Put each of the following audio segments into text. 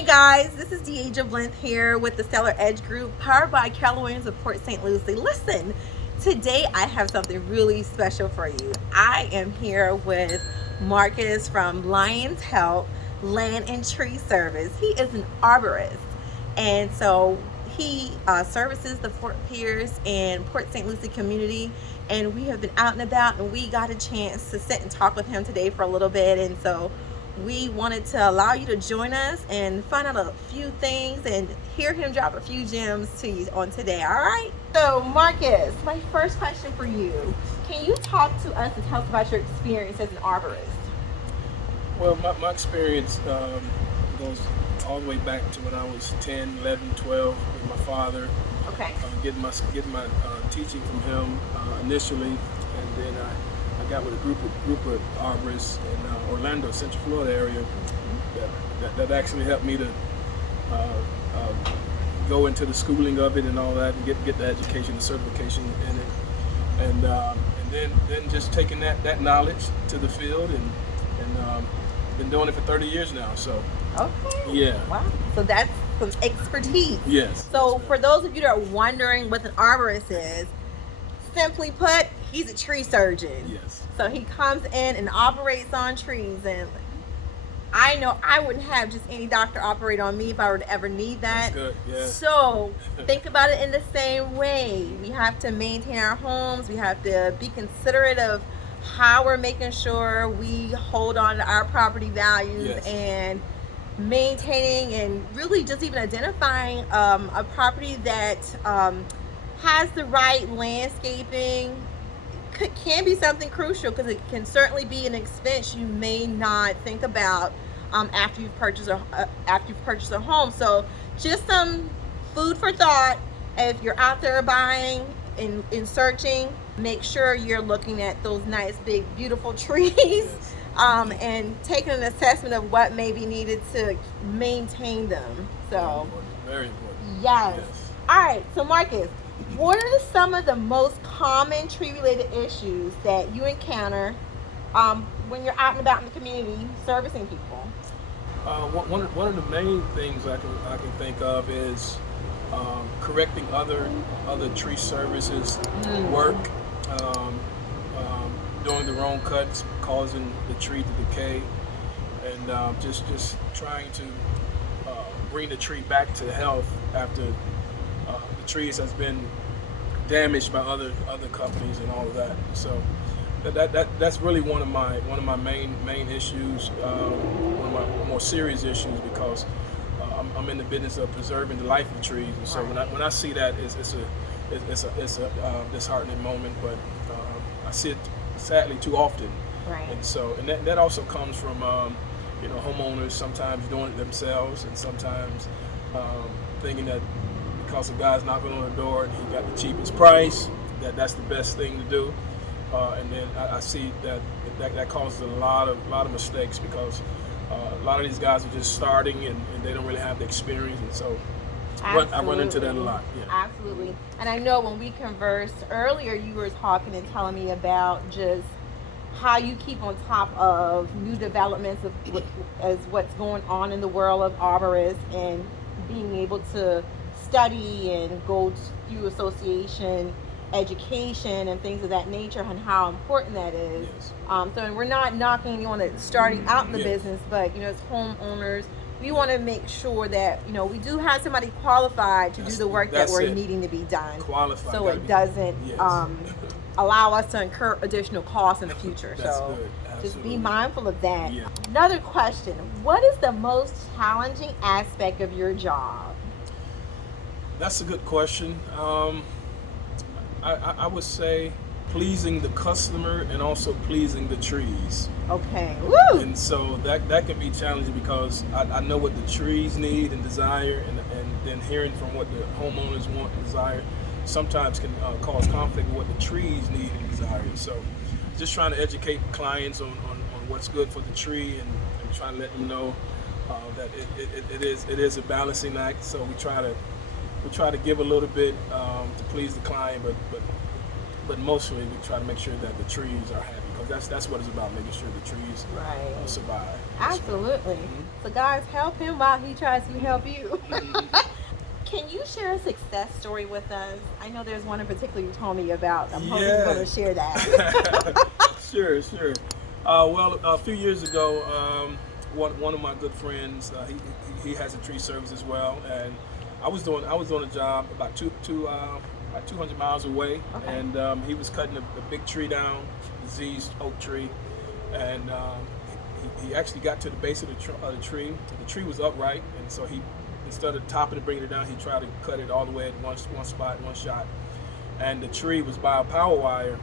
Hey guys, this is the Age of Length here with the Stellar Edge Group, powered by Keller Williams of Port St. Lucie. Listen, today I have something really special for you. I am here with Marcus from Lions Help Land and Tree Service. He is an arborist, and so he services the Fort Pierce and Port St. Lucie community. And we have been out and about, and we got a chance to sit and talk with him today for a little bit. And so we wanted to allow you to join us and find out a few things and hear him drop a few gems to you on today. All right. So Marcus, my first question for you: can you talk to us and tell us about your experience as an arborist? Well, my experience goes all the way back to when I was 10, 11, 12 with my father. Okay. Getting my teaching from him initially, and then I got with a group of arborists in Orlando, Central Florida area that actually helped me to go into the schooling of it and all that, and get the education, the certification in it, and then just taking that knowledge to the field and been doing it for 30 years now. So. Okay. Yeah. Wow. So that's some expertise. Yes. So for those of you that are wondering what an arborist is, simply put, he's a tree surgeon. Yes. So he comes in and operates on trees, and I know I wouldn't have just any doctor operate on me if I were to ever need that. That's good. Yeah. So think about it in the same way. We have to maintain our homes. We have to be considerate of how we're making sure we hold on to our property values. Yes. And maintaining and really just even identifying a property that has the right landscaping can be something crucial, because it can certainly be an expense you may not think about after you've purchased a home. So just some food for thought. If you're out there buying and searching, make sure you're looking at those nice big beautiful trees. Yes. And taking an assessment of what may be needed to maintain them. So Very important. yes. Yes. All right, so Marcus, what are some of the most common tree related issues that you encounter when you're out and about in the community servicing people? One of the main things I can think of is correcting other tree services work, doing the wrong cuts, causing the tree to decay, and just trying to bring the tree back to health after the trees has been damaged by other companies and all of that. So that's really one of my main issues, one of my more serious issues, because I'm in the business of preserving the life of trees, and so when I see that, it's a disheartening moment, but I see it sadly too often. Right. And so that also comes from homeowners sometimes doing it themselves, and sometimes thinking that because a guy's knocking on the door and he got the cheapest price, that's the best thing to do. And then I see that causes a lot of mistakes, because a lot of these guys are just starting and they don't really have the experience, and so I run into that a lot. Yeah. Absolutely. And I know when we conversed earlier, you were talking and telling me about just how you keep on top of new developments as what's going on in the world of arborists, and being able to study and go through association education and things of that nature, and how important that is. Yes. So we're not knocking anyone that's starting out in the Yes. business, but as homeowners, we want to make sure that we do have somebody qualified to do the work that we're needing to be done, Qualified, so it doesn't yes. allow us to incur additional costs in the future. That's So good. just be Absolutely. mindful of that. Yeah. Another question: what is the most challenging aspect of your job? That's a good question. I would say pleasing the customer and also pleasing the trees. Okay. Woo! And so that can be challenging, because I know what the trees need and desire, and then hearing from what the homeowners want and desire sometimes can cause conflict with what the trees need and desire. So just trying to educate clients on what's good for the tree, and trying to let them know that it is a balancing act. So we try to give a little bit to please the client, but but mostly we try to make sure that the trees are happy, because that's what it's about, making sure the trees Right. survive. Absolutely. So guys, help him while he tries to help you. Can you share a success story with us? I know there's one in particular you told me about. I'm hoping you're going to share that. Sure. Well, a few years ago, one of my good friends, he has a tree service as well, and I was doing a job about 200 miles away, Okay. and he was cutting a big tree down, diseased oak tree, and he actually got to the base of the tree. The tree was upright, and so instead of topping and bringing it down, he tried to cut it all the way at one spot, one shot, and the tree was by a power wire.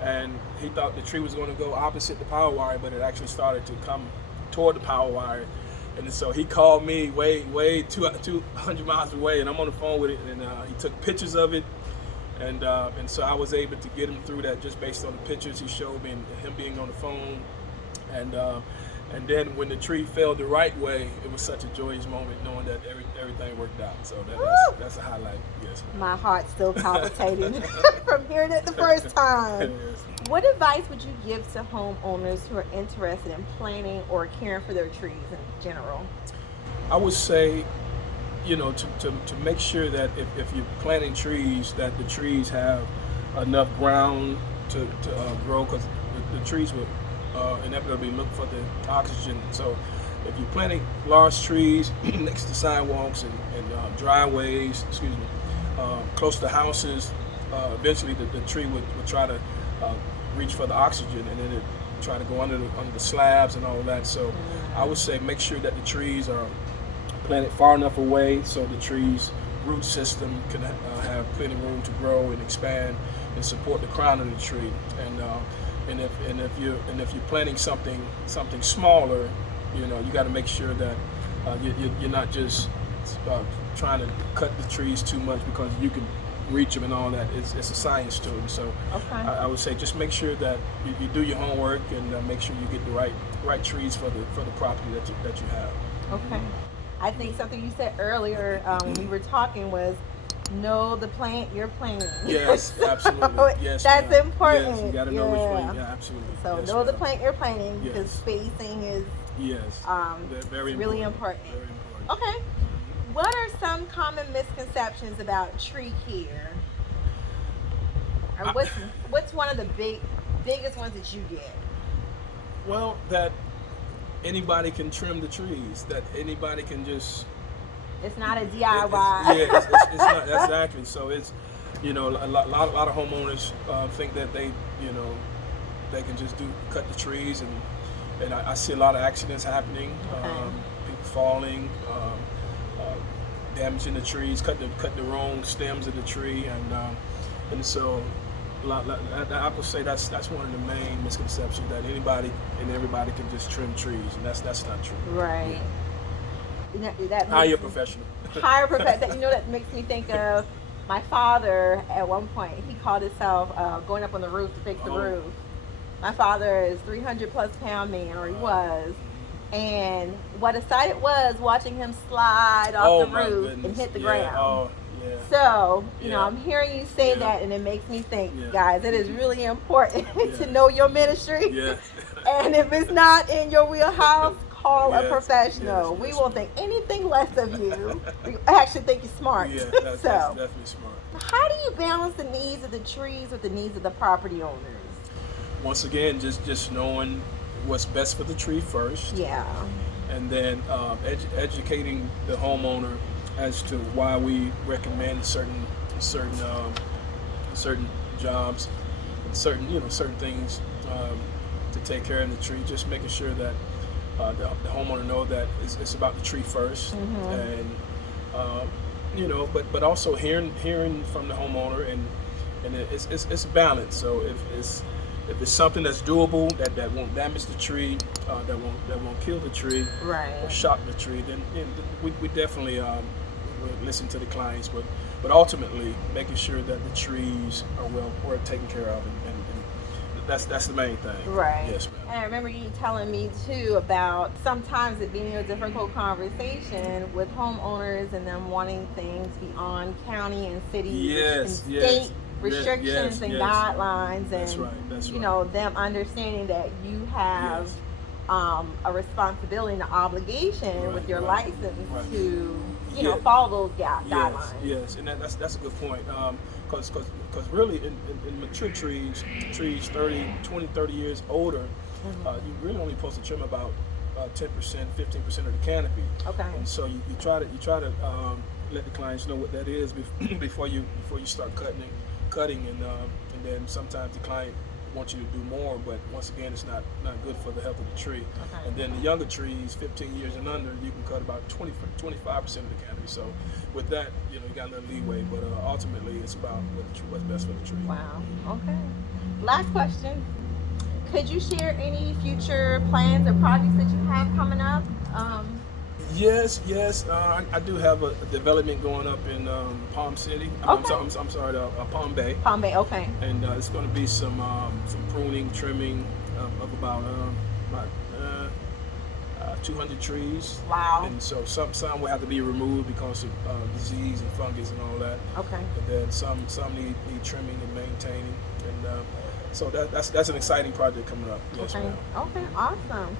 And he thought the tree was going to go opposite the power wire, but it actually started to come toward the power wire. And so he called me way 200 miles away, and I'm on the phone with it, and he took pictures of it, and so I was able to get him through that just based on the pictures he showed me and him being on the phone. And then when the tree fell the right way, it was such a joyous moment knowing that everything worked out. So that's a highlight. Yes. My heart's still palpitating from hearing it the first time. Yes. What advice would you give to homeowners who are interested in planting or caring for their trees in general? I would say, to make sure that if you're planting trees, that the trees have enough ground to grow, because the trees will inevitably look for the oxygen. So if you're planting large trees next to sidewalks and driveways, close to houses, eventually the tree would try to reach for the oxygen, and then it try to go under the slabs and all of that. So I would say make sure that the trees are planted far enough away so the tree's root system can have plenty of room to grow and expand and support the crown of the tree. And if you're planting something smaller, you got to make sure that you're not just trying to cut the trees too much, because you can reach them and all that. It's a science to it. So Okay. I would say just make sure that you do your homework and make sure you get the right trees for the property that you have. Okay. I think something you said earlier when we were talking was know the plant you're planting. Yes, absolutely. Yes, that's ma'am. important. Yes, you got to know which one. Yeah, absolutely. So yes, know the ma'am. plant you're planting, because Yes. spacing is Yes. Very really important. Very important. Okay. What are some common misconceptions about tree care? Or what's one of the biggest ones that you get? Well, that anybody can trim the trees. That anybody can just. It's not a DIY. It's not exactly. So it's, a lot of homeowners think that they can just cut the trees, and I see a lot of accidents happening. Okay. People falling, damaging the trees, cut the wrong stems of the tree, and so I would say that's one of the main misconceptions, that anybody and everybody can just trim trees, and that's not true. Right. Hire a professional. Hire a professional. That makes me think of my father. At one point, he called himself going up on the roof to fix the roof. My father is 300+ pound man, or he was. And what a sight it was watching him slide off the roof and hit the ground. Oh, yeah. So, I'm hearing you say that, and it makes me think, guys, it is really important to know your ministry. Yeah. And if it's not in your wheelhouse, call a Yes, professional. yes, We yes, won't think anything less of you. We actually think you're smart. Yeah, that's So, definitely smart. how do you balance the needs of the trees with the needs of the property owners? Once again, just knowing what's best for the tree first. Yeah. And then educating the homeowner as to why we recommend certain jobs, certain things to take care of the tree. Just making sure that the homeowner know that it's about the tree first, and but also hearing from the homeowner, and it's a balance. So if it's something that's doable, that won't damage the tree, that won't kill the tree, Right. or shock the tree, then we definitely will listen to the clients. But ultimately, making sure that the trees are well taken care of, and that's the main thing. Right. Yes, ma'am. And I remember you telling me too about sometimes it being a difficult conversation with homeowners and them wanting things beyond county and city Yes, and yes. state restrictions and guidelines, That's and right. That's you right. know, them understanding that you have Yes. a responsibility and an obligation Right, with your right, license right. to, you know, Yeah. follow those Yes, guidelines. yes, and that's a good point. Because really in mature trees 30 years older, you really only supposed to trim about 10%, 15% of the canopy. Okay. And so you try to let the clients know what that is before you start cutting, and then sometimes the client wants you to do more, but once again, it's not good for the health of the tree. Okay. And then the younger trees, 15 years and under, you can cut about 25% of the canopy. So with that, you got a little leeway, but ultimately, it's about what's best for the tree. Wow. Okay. Last question. Could you share any future plans or projects that you have coming up? Yes, I do have a development going up in Palm City. Okay. I'm sorry, Palm Bay. Palm Bay. Okay. And it's going to be some pruning, trimming of about 200 trees. Wow. And so some will have to be removed because of disease and fungus and all that. Okay. And then some need trimming and maintaining. And so that's an exciting project coming up. Yes, Okay. ma'am. Okay. Awesome.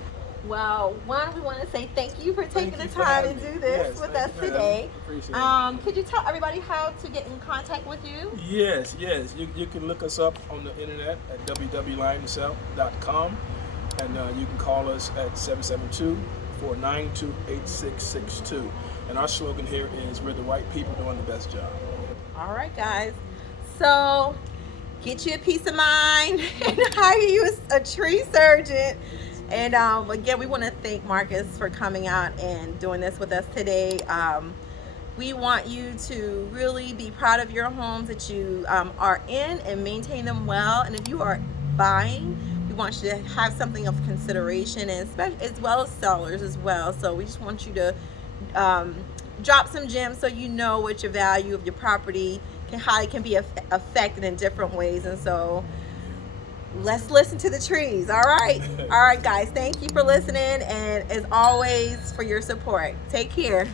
Well, one, we want to say thank you for taking the you for time to having me. do this Yes, with thank us you for having today. me. Appreciate it. Could you tell everybody how to get in contact with you? Yes. You can look us up on the internet at www.lionself.com, and you can call us at 772-492-8662. And our slogan here is, we're the right people doing the best job. All right, guys. So get you a peace of mind and hire you a tree surgeon. And again, we want to thank Marcus for coming out and doing this with us today. We want you to really be proud of your homes that you are in and maintain them well. And if you are buying, we want you to have something of consideration, and as well as sellers as well. So we just want you to drop some gems so you know what your value of your property how it can be affected in different ways. And so let's listen to the trees. All right. All right, guys. Thank you for listening, and as always, for your support. Take care.